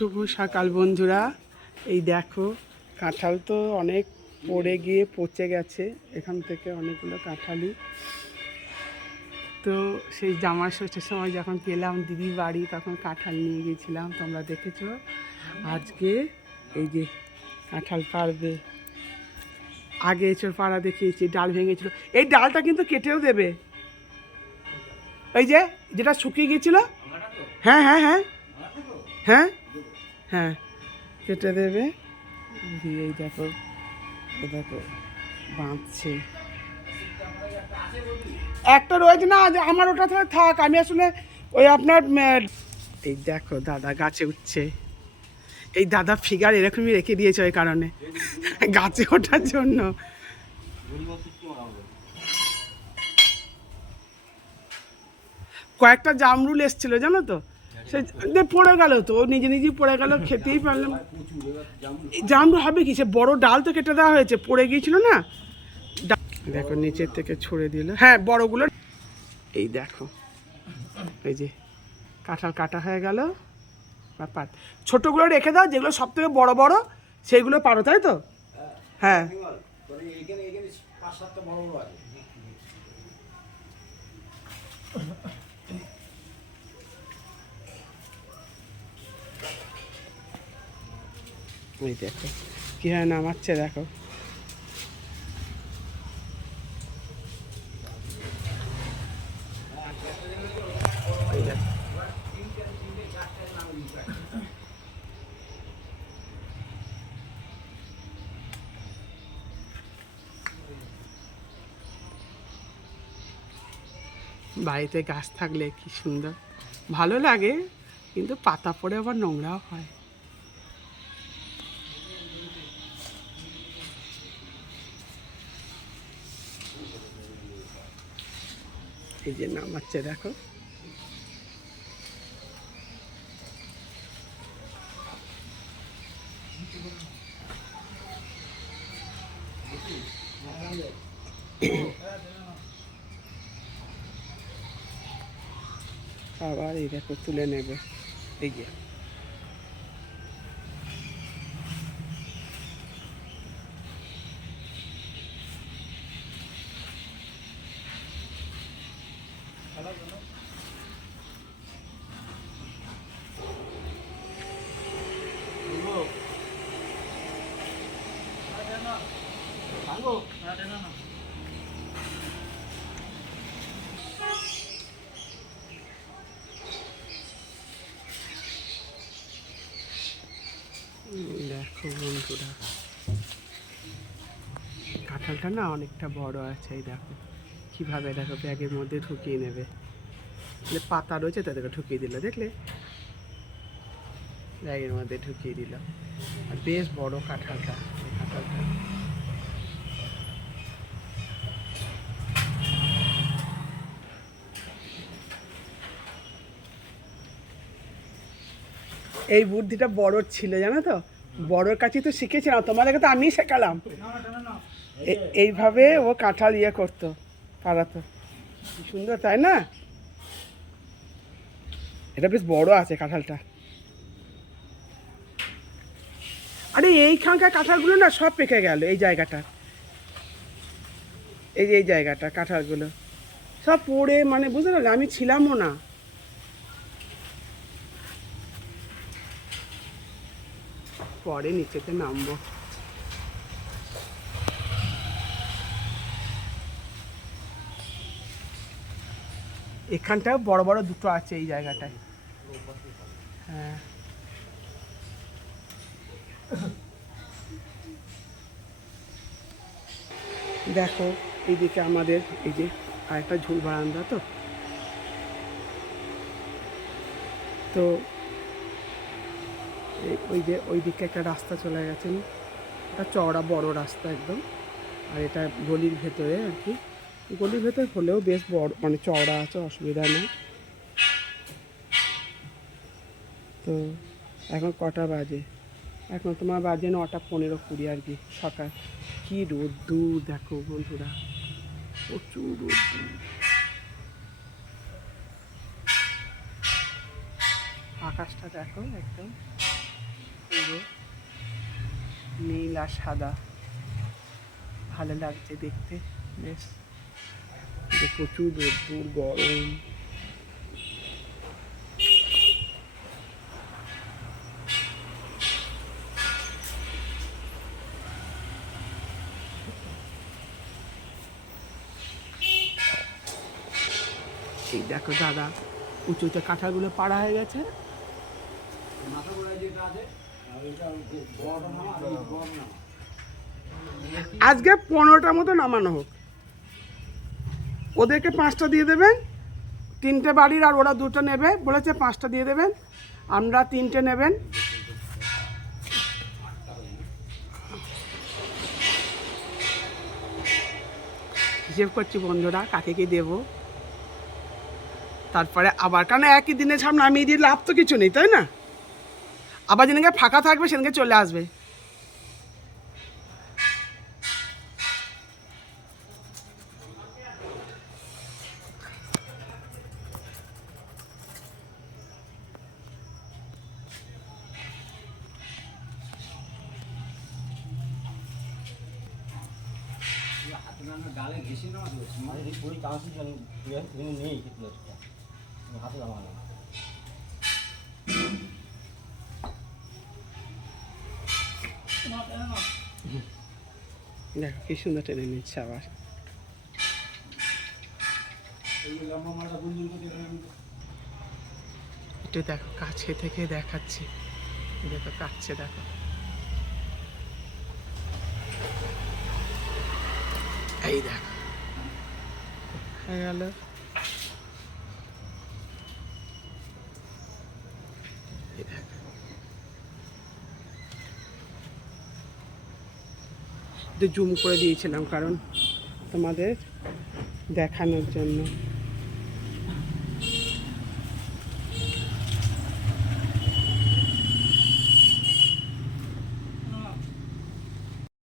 শুভ সকাল, বন্ধুরা। এই দেখো, কাঁঠাল তো অনেক পড়ে গিয়ে পচে গেছে, এখান থেকে অনেকগুলো কাঁঠালই। তো সেই জামা ষষ্ঠীর সময় যখন গেলাম দিদির বাড়ি, তখন কাঁঠাল নিয়ে গিয়েছিলাম তোমরা দেখেছ। আজকে এই যে কাঁঠাল পারবে আগে এঁচড় পাড়া দেখিয়েছি, ডাল ভেঙেছিল। এই ডালটা কিন্তু কেটেও দেবে। এই যে, যেটা শুকিয়ে গিয়েছিল? হ্যাঁ হ্যাঁ হ্যাঁ। হ্যাঁ? হ্যাঁ। কেটে দেবে। দিয়ে এই দেখো দেখো, বাঁধছে। একটা রয়েছে না, যে আমার ওটা তাহলে থাক, আমি আসলে ওই আপনার এই দেখো, দাদা গাছে উঠছে। এই দাদা ফিগার এরকমই রেখে দিয়েছে ওই কারণে, গাছে ওঠার জন্য। কয়েকটা জামরুল এসছিল, জানো তো? সে পড়ে গেল তো নিজে নিজেই পড়ে গেল, খেতেই পারলাম জামরুল হবে কি? সে বড় ডাল তো কেটে দেওয়া হয়েছে, পড়ে গিয়েছিল না? দেখো, নিচের থেকে ছুঁড়ে দিল। হ্যাঁ বড়গুলো। এই দেখো, এই যে কাঁঠাল কাটা হয়ে গেল। ব্যাপার। ছোটোগুলো রেখে দাও, যেগুলো সব থেকে বড় বড়, সেইগুলো পারো, তাই তো? হ্যাঁ। বড় বড় আছে এই দেখো কীভাবে নামাচ্ছে, দেখো। বাড়িতে গাছ থাকলে কি সুন্দর ভালো লাগে, কিন্তু পাতা পড়ে আবার নোংরাও হয় এই যে নামাচ্ছে দেখো। আবার এই দেখো তুলে নেবে। এই যে। দেখো বন্ধুরা। কাঁঠালটা না অনেকটা বড় আছে, এই দেখো। কীভাবে দেখো ব্যাগের মধ্যে ঢুকিয়ে নেবে। মানে পাতা রয়েছে, তাদেরকে ঢুকিয়ে দিল, দেখলে? ব্যাগের মধ্যে ঢুকিয়ে দিল। আর বেশ বড় কাঁঠালটা কাঁঠালটা। এই বুদ্ধিটা বড়র ছিল, জানো তো? বড়র কাছে তো শিখেছিলাম তোমাদেরকে তো আমি শেখালাম। এইভাবে ও কাঁঠাল ইয়ে করতো পাড়াতো। সুন্দর, তাই না? এটা বেশ বড় আছে কাঁঠালটা। আরে এইখানকার কাঁঠালগুলো না সব পেকে গেল, এই জায়গাটা। এই যে এই জায়গাটা, কাঁঠালগুলো। সব পড়ে মানে বুঝতে পারলে, আমি ছিলামও না। পরে নিচেতে নামবো। এখানটাও বড় বড় দুটো আছে এই জায়গাটায়। হ্যাঁ। দেখো এইদিকে আমাদের এই যে আরেকটা ঝুল বারান্দা তো। তো ওই যে ওই দিকে একটা রাস্তা চলে গেছেন একটা চওড়া বড় রাস্তা একদম। আর এটা গলির ভেতরে আর কি। গলির ভেতর হলেও বেশ বড় মানে চওড়া আছে, অসুবিধা নেই। তো এখন কটা বাজে? এখন তোমার বাজে নটা পনেরো কুড়ি আর কি, সকাল। কি রোদ্দুর দেখো বন্ধুরা, প্রচুর রোদ্দুর। আকাশটা দেখো একদম। পুরো। নীল আর সাদা। ভালো লাগছে দেখতে। বেশ। প্রচুর রোদ্দুর গরম। এই দেখো দাদা উঁচু উঁচু কাঁঠালগুলো পাড়া হয়ে গেছে। মাথা যেটা আছে আজকে পনেরোটার মতো নামানো হোক। ওদেরকে পাঁচটা দিয়ে দেবেন, তিনটে বাড়ির আর ওরা দুটো নেবে, বলেছে পাঁচটা দিয়ে দেবেন, আমরা তিনটে নেবেন। হিসেব করছি বন্ধুরা, কাকে কি দেবো। তারপরে আবার, কারণ একই দিনে সব নামিয়ে দিয়ে লাভ তো কিছু নেই, তাই না? আবার যেদিনকে ফাঁকা থাকবে, সেদিনকে চলে আসবে। হাতে গালে ঘেসে নেওয়া এই পুরো চান্স নেই দেখো, কি সুন্দর টেনে নিচ্ছে আবার। একটু দেখো কাছে থেকে দেখাচ্ছি। দেখো কাছে দেখো। এই দেখো, হয়ে গেল। জুম করে দিয়েছিলাম কারণ তোমাদের দেখানোর জন্য।